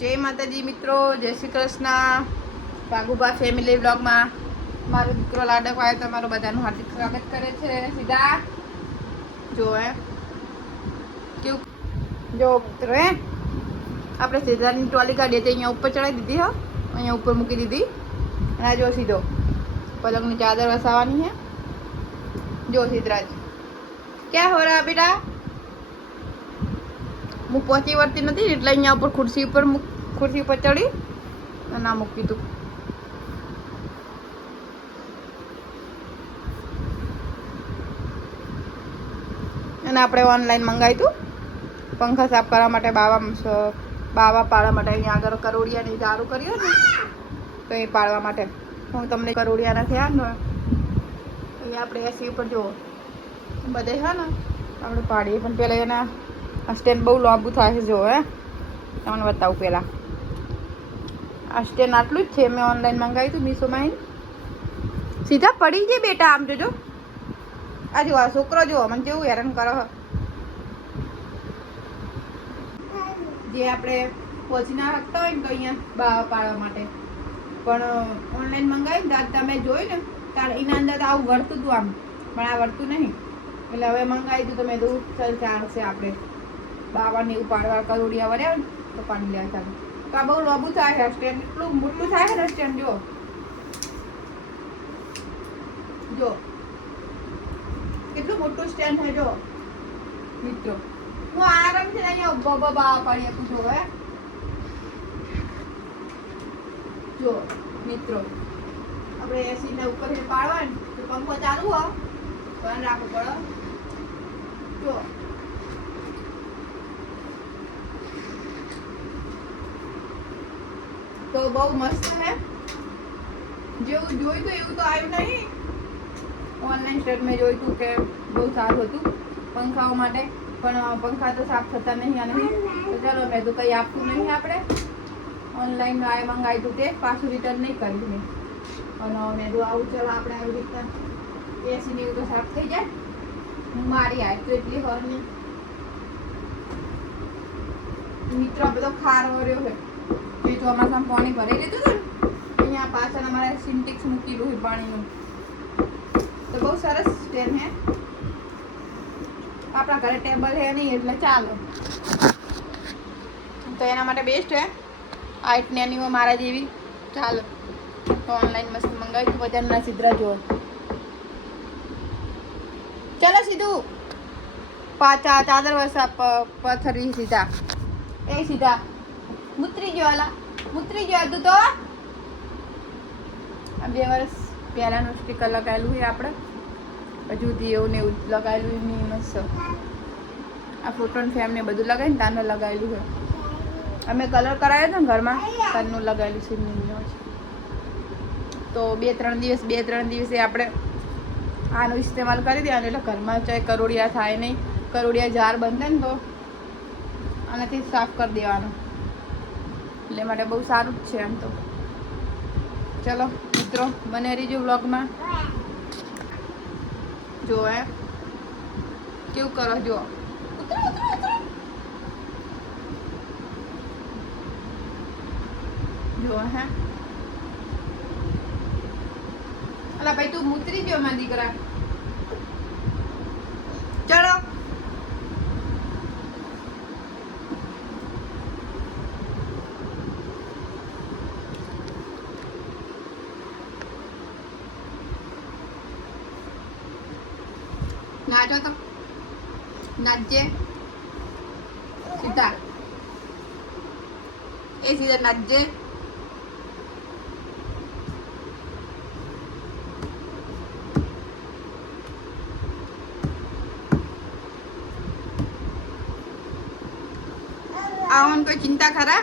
જય માતાજી મિત્રો, જય શ્રી કૃષ્ણ. વાઘુબા ફેમિલી બ્લોગમાં મારો દીકરો લાડક આવ્યો તમારું બધાનું હાર્દિક સ્વાગત કરે છે. સીધા? જો, હે. કેવું? જો, મિત્રો, હે. આપણે સીધાની ટ્રોલી કાઢીએ તો અહીંયા ઉપર ચડાવી દીધી, હો. અહીંયા ઉપર મૂકી દીધી. અને જો સીધો. પલંગની ચાદર વસાવાની છે. જો સિદ્ધરાજ ક્યાં હો રહા બેટા? હું પહોંચી વળતી નથી એટલે અહીંયા ઉપર ખુરશી ઉપર મૂક ખુરશી ઉપર ચડી અને ના મૂકી તું અને આપણે ઓનલાઈન મંગાવ્યું હતું પંખા સાફ કરવા માટે બાવા બાવા પાડવા માટે અહીંયા આગળ કરોડિયાની દારૂ કર્યો ને, તો એ પાડવા માટે. હું તમને કરોડિયાના થયા ને. અહીંયા આપણે એસી ઉપર જુઓ. બધે છે ને, આપણે પાડીએ પણ પહેલાં એના સ્ટેન્ડ બહુ લાંબુ થાય છે જો હે. તમને બતાવું પહેલાં આ સ્ટેન્ડ આટલું જ છે. મેં ઓનલાઈન મંગાવ્યું હતું મીશોમાં. સીધા પડી જાય બેટા આમ જોજો. આ જો, આ છોકરો જુઓ મને કેવું હેરાન કરો. જે આપણે પહોંચી શકતા હોય ને તો અહીંયા બહાર પાડવા માટે. પણ ઓનલાઈન મંગાવી ને તમે જોયું ને ત્યારે એના અંદર આવું વળતું હતું આમ. પણ આ વળતું નહીં. એટલે હવે મંગાવી દીધું તમે દૂધ ચાલ, ચાલશે આપણે. બાવાને એવું પાડવા કરોડિયા વર્યા ને, તો પાડી લેવા ચાલો. તો આ બહુ લોબુ થાય છે સ્ટેન્ડ. એટલું મોટું થાય છે સ્ટેન્ડ, જો. જો. કેટલું મોટું સ્ટેન્ડ છે જો. મિત્રો, હું આરામથી અહીંયા ઊભા ઊભા પાડી આપું છું હવે જો, મિત્રો. આપણે એસી ને ઉપર પાડવા ને, તો પંખો ચાલુ હો ધ્યાન રાખવું પડે. જો. તો બહુ મસ્ત છે જેવું જોયું તો એવું તો આવ્યું નહીં. ઓનલાઈન સ્ટેટ મેં જોયું હતું કે બહુ સારું હતું પંખાઓ માટે, પણ પંખા તો સાફ થતા નહીં અને તો ચાલો, મેં તો કંઈ આપતું નહીં આપણે. ઓનલાઈન આ મંગાવ્યું હતું તે, પાછું રિટર્ન નહીં કર્યું મેં. અને મેં તો આવું, ચાલો, આપણે આવી રીતના એસી ને એવું તો સાફ થઈ જાય. હું મારી આવી તો એટલી હર નહીં મિત્રો બધો ખાર વર્યો છે. ચોમાસામાં પાણી ભરાઈ લીધું હતું ને, અહીંયા પાછળ અમારે સિન્ટેક્સ મૂકેલું છે પાણીનું. તો બહુ સરસ સ્ટેન હે. આપણા ઘરે ટેબલ હે નહીં એટલે ચાલો. તો એના માટે બેસ્ટ હે. આઈટ નેની મારા જેવી. ચાલો. તો ઓનલાઈન મસ્ત મંગાવી. તું બજારના સિદ્રા જુઓ ચાલો સીધું. પાછા ચાદર વસા પથરી સીધા. એ સીધા. મુત્રી ગયો આલા મુત્રી ગયો હતું તો. આ બે વર્ષ પહેલાનું સ્ટીકર લગાવેલું છે આપણે. હજુ એવું ને એવું લગાવેલું નહીં મસ્ત આ ફોટો ફેમ ને બધું લગાવીને તાને લગાવેલું છે. અમે કલર કરાવ્યો હતો ને ઘરમાં તારનું લગાવેલું છે નીમનો તો બે ત્રણ દિવસ, બે ત્રણ દિવસે આપણે આનો ઇસ્તેમાલ કરી દેવાનો, એટલે ઘરમાં ચાહે કરોડિયા થાય નહીં. કરોડિયા જાર બંધે ને તો આનાથી સાફ કરી દેવાનું. એટલે માટે બહુ સારું જ છે એમ તો. ચલો મિત્રો બને રહીજો વ્લોગમાં. જો હે. કેવું કરો જો. ઉતરો, ઉતરો, ઉતરો. જો હે. અલા ભાઈ તું મુતરી ગયો મારા દીકરા. ચલો. સીધા એ સીધા નાચજે આવવાની કોઈ ચિંતા ખરા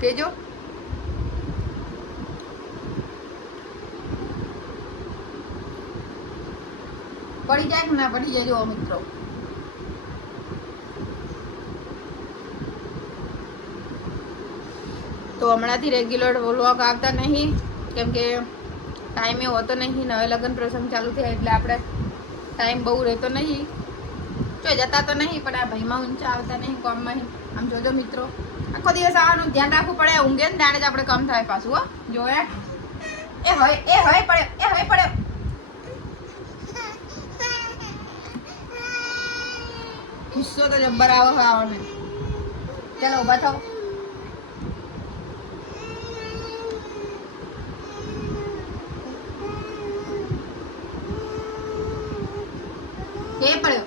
કેજો પડી જાય ના પડી જાય જો મિત્રો તો હમણાંથી રેગ્યુલર વ્લોગ આવતા નહીં, કેમ કે ટાઈમ એવો હોતો નહીં, નવે લગ્ન પ્રસંગ ચાલુ થયા એટલે આપણે ટાઈમ બહુ રહેતો નહીં. જો જતા તો નહીં, પણ આ ભાઈમાં ઊંચા આવતા નહીં કોમમાં. આમ જોજો મિત્રો, આખો દિવસ આવવાનું ધ્યાન રાખવું પડે, ઊંઘે ને ત્યારે જ આપણે કામ થાય પાછું, હો. જોયા એ હોય, એ હવે પડે, એ હોય પડે. ગુસ્સો તો જબ્બર આવે આવડે ચાલો, ઊભા થાઓ એ પડ્યો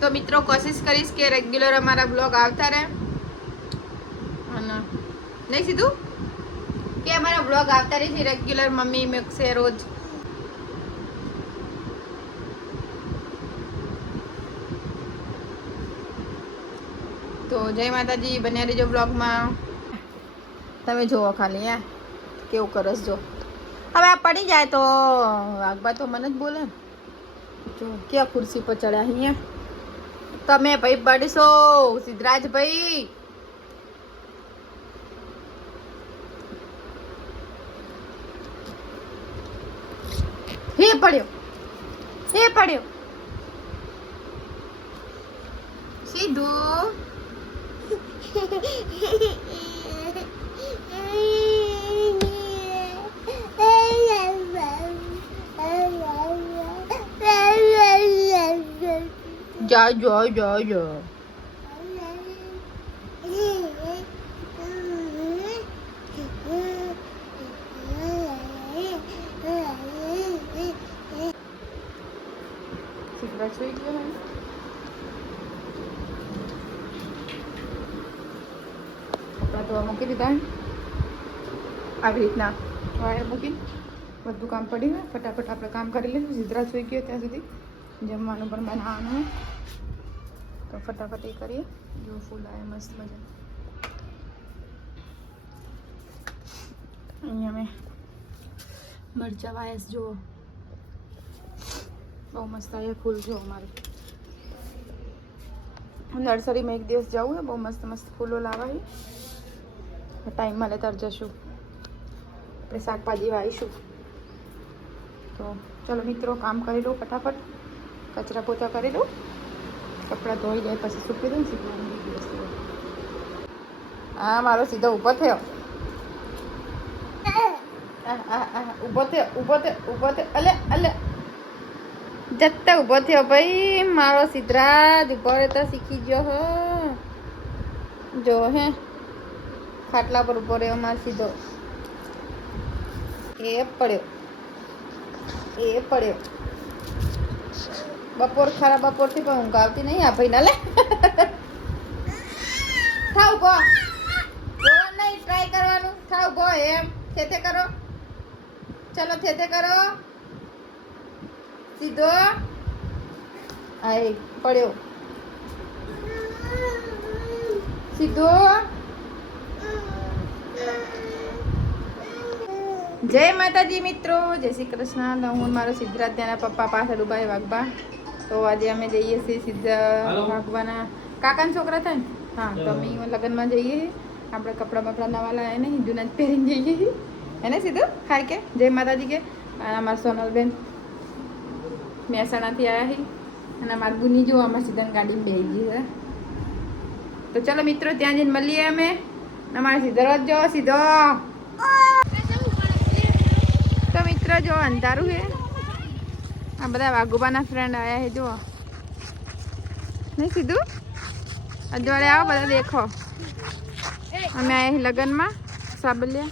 તો મિત્રો, કોશિશ કરીશ કે રેગ્યુલર અમારા બ્લોગ આવતા રહે. અને નહીં સીધું? કે અમારા બ્લોગ આવતા રહે છે રેગ્યુલર મમ્મી મૂકશે રોજ. તો જય માતાજી, બન્યા રહેજો બ્લોગમાં તમે જુઓ ખાલી, હે. કેવું કરસ જો. હવે આ પડી જાય તો વાઘબા તો મને જ બોલે ને. જો, ક્યાં ખુરશી પર ચડ્યા અહીંયા તમે ભાઈ પડશો સિદ્ધરાજભાઈ. હે પડ્યો હે પડ્યો. સીધું. જા જા જા જા મૂકી દીધા આવી રીતના વાયર મૂકી બધું કામ પડ્યું ફટાફટ આપણે કામ કરી લઈશું સિદ્ધરાજ સુઈ ગયો ત્યાં સુધી જમવાનું પણ બનાવવાનું તો ફટાફટ એ કરીએ. જો ફૂલ આવે મસ્ત મજા. અહીંયા મેં મરચા વાયસ જુઓ. બહુ મસ્ત આવે ફૂલ જુઓ અમારું. નર્સરીમાં એક દિવસ જવું ને બહુ મસ્ત મસ્ત ફૂલો લાવાય ટાઈમ મળે ત્યારે જશું. આપણે શાકભાજી વાવીશું. તો ચલો મિત્રો કામ કરી લઉં ફટાફટ. કચરા પોતા કરી લઉં કપડાં ધોઈ જાય પછી સૂકી દઉં છે. હા, મારો સીધો ઊભો થયો. ઊભો થયો ઊભો થયો અલે અલે. જતા ઊભો થયો ભાઈ, મારો સિદ્ધરાજ ઊભો રહેતો શીખી ગયો હો. જો હે, ખાટલા પર ઊભો રહ્યો મારો સીધો. એ પડ્યો એ પડ્યો. બપોર ખરા બપોરથી પણ ઊંઘ આવતી નહીં આ ભાઈ ના લે. થાવ ગો. નહીં ટ્રાય કરવાનું. થાવ ગો એમ. થેથે કરો. ચલો થેથે કરો. સીધો. આય પડ્યો. સીધો. જય માતાજી મિત્રો. જય શ્રી કૃષ્ણ. હું મારો સિદ્ધરાજ ત્યાંના પપ્પા ઊભા છે વાઘબા. તો આજે અમે જઈએ છીએ સીધા ભાગવાના કાકાના છોકરા થાય ને? હા તો અમે લગ્નમાં જઈએ આપણે કપડાં બપડા નવા લાવે નહીં જૂના જ પહેરીને જઈએ એને સીધું? હાય કે? જય માતાજી કે. અને અમારા સોનલબેન મહેસાણાથી આવ્યા છે. અને અમારા ગુની જો અમારા સીધા ગાડીમાં બેસી ગઈ છે. તો ચલો મિત્રો ત્યાં જઈને મળીએ અમે. અમારે સીધો જો સીધો. તો મિત્રો જો અંધારું છે. આ બધા વાઘુબાના ફ્રેન્ડ આવ્યા છે જુઓ. નહીં સીધું? અજવાળે આવો બધા દેખો. અમે આવ્યા લગ્નમાં સાબલિયા.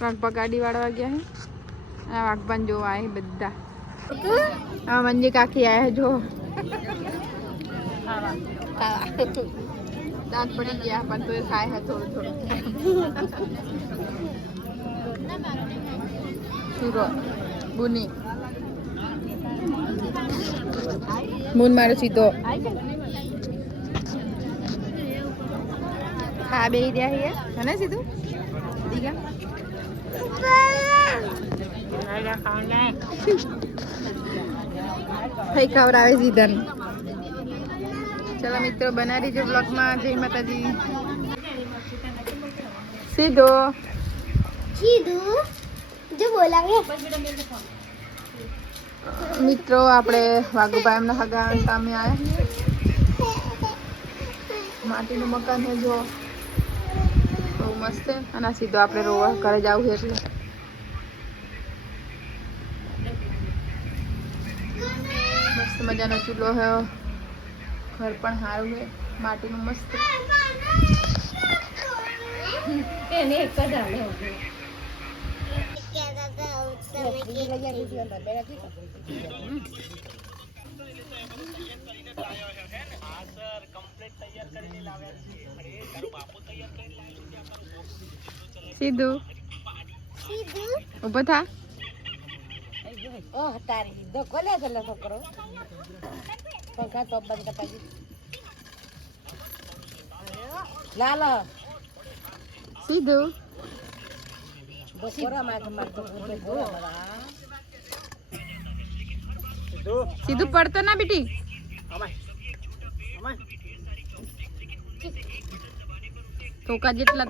વાઘભા ગાડી વાળવા ગયા છે. અને વાઘબાન જોવા આવ્યા બધા. હા મંજી કાકી આવ્યા જો દાંત પડી ગયા પણ તો ખાય છે થોડું થોડું. સુરો બુની. મૂન મારો સીધો ખા બે રહ્યા છીએ હને સીધું દીગા થઈ ખવડાવે સીધન ચલો મિત્રો બનાવી જો બ્લોગમાં જય માતાજી સીધો કીધું જો બોલાવે મિત્રો, આપણે વાઘુભાઈ એમના હગા સામે આવ્યા માટીનું મકાન છે, જો. બહુ મસ્ત છે. અને સીધો આપણે રોવા ઘરે જવું છે એટલે. મસ્ત મજાનો ચૂલો છે. ઘર પણ સારું છે. માટીનું મસ્ત. એને એક જ સીધું? ઊભો થા. ઓહ તારી ધક્કો લે છે છોકરો? પંખા તો બંધ કરતા લાલ સીધું? બપોરા માં માર તો બપોરા બધા સીધું પડતો ના બેટી ટોકા જેટલા